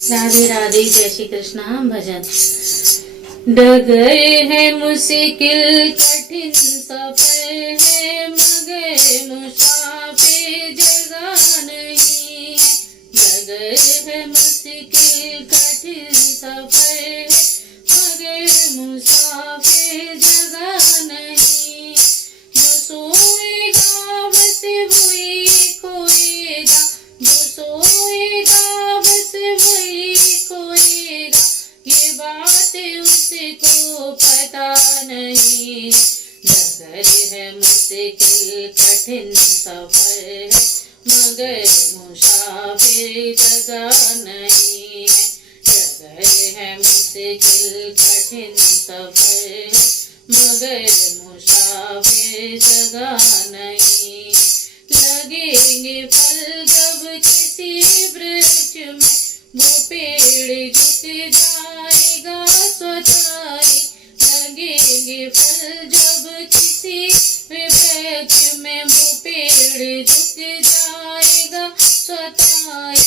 राधे राधे, जय श्री कृष्ण। भजन। डगर है मुश्किल कठिन सफर है, मगर मुसाफिर जगह नहीं है। डगर है मुश्किल कठिन सफर है, मगर मुसाफिर जगह नहीं। जो सोएगा बस वही खोएगा, जो सोएगा बस वही खोएगा, ये बात उसको पता नहीं। डगर है मुश्किल कठिन सफर है, मगर मुसाफिर जगह नहीं है। डगर है मुश्किल कठिन सफर है, मगर मुसाफिर जगह नहीं। लगेंगे फल जब किसी वृक्ष में, वो पेड़ झुक जाएगा स्वतः ही। लगेंगे फल जब किसी वृक्ष में, वो पेड़ झुक जाएगा स्वतः ही।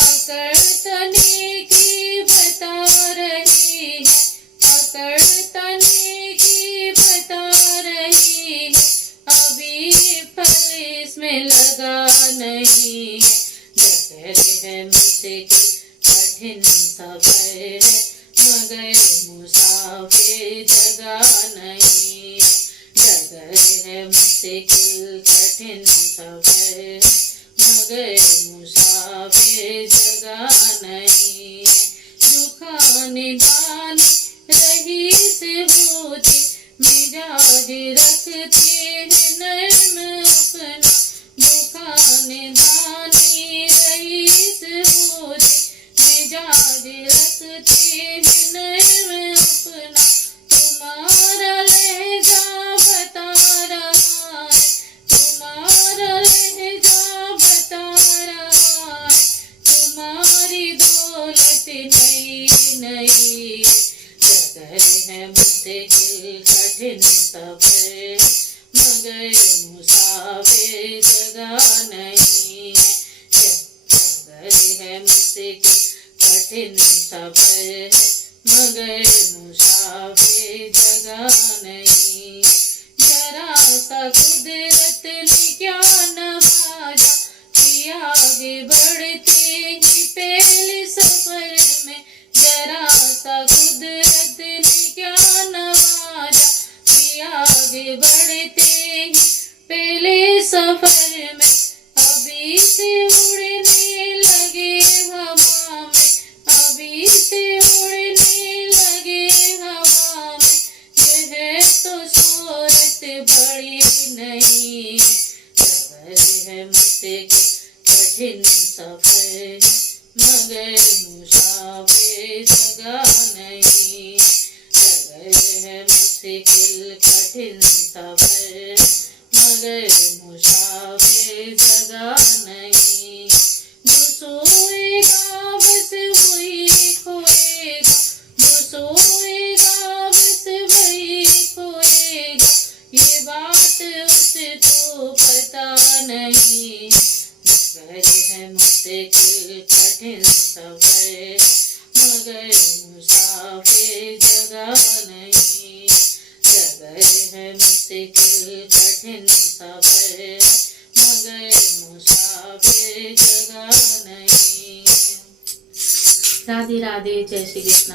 अकड़ तने की बता रही है, अकड़ तने की बता रही है, अभी फल इसमें लगा नहीं है। डगर है मुश्किल कठिन सफर है, मगर मुसाफिर जगह नहीं। डगर है मुश्किल कठिन सफर है, मगर मुसाफिर जगह नहीं। जो खानदानी रईस होते, मिजाज रखते हैं नर्म अपना। जो खानदानी रईस होते, मिजाज रखते हैं नर्म अपना। तुम्हारा लहजा बता रहा है, तुम्हारा लहजा बता रहा है, तुम्हारी दौलत नई नई। डगर है मुश्किल कठिन सफर है, मगर मुसाफिर जगह नहीं है। डगर है मुश्किल कठिन सफर है, मगर मुसाफिर जगह नहीं। जरा सा कुदरत ने क्या नवाजा कि आगे बढ़ते ही पहले सफर में। जरा सा कुदरत ने क्या नवाजा कि आगे बढ़ते ही पहले सफर में। अभी से उड़ने लगे हवा में, अभी से उड़ने लगे हवा में, यह तो शोहरत बड़ी नहीं है। डगर है मुश्किल कठिन सफर है, मगर मुसाफिर जगह नहीं। डगर है मुश्किल कठिन सफर है, मगर मुसाफिर जगह नहीं। जो सोएगा बस वही खोएगा, जो सोएगा बस वही खोएगा, ये बात उसको पता नहीं। डगर है मुश्किल कठिन सफर है, मगर मुसाफिर जगह नहीं। डगर है मुश्किल कठिन सफर है, मगर मुसाफिर जगह नहीं। राधे राधे, जय श्री कृष्ण।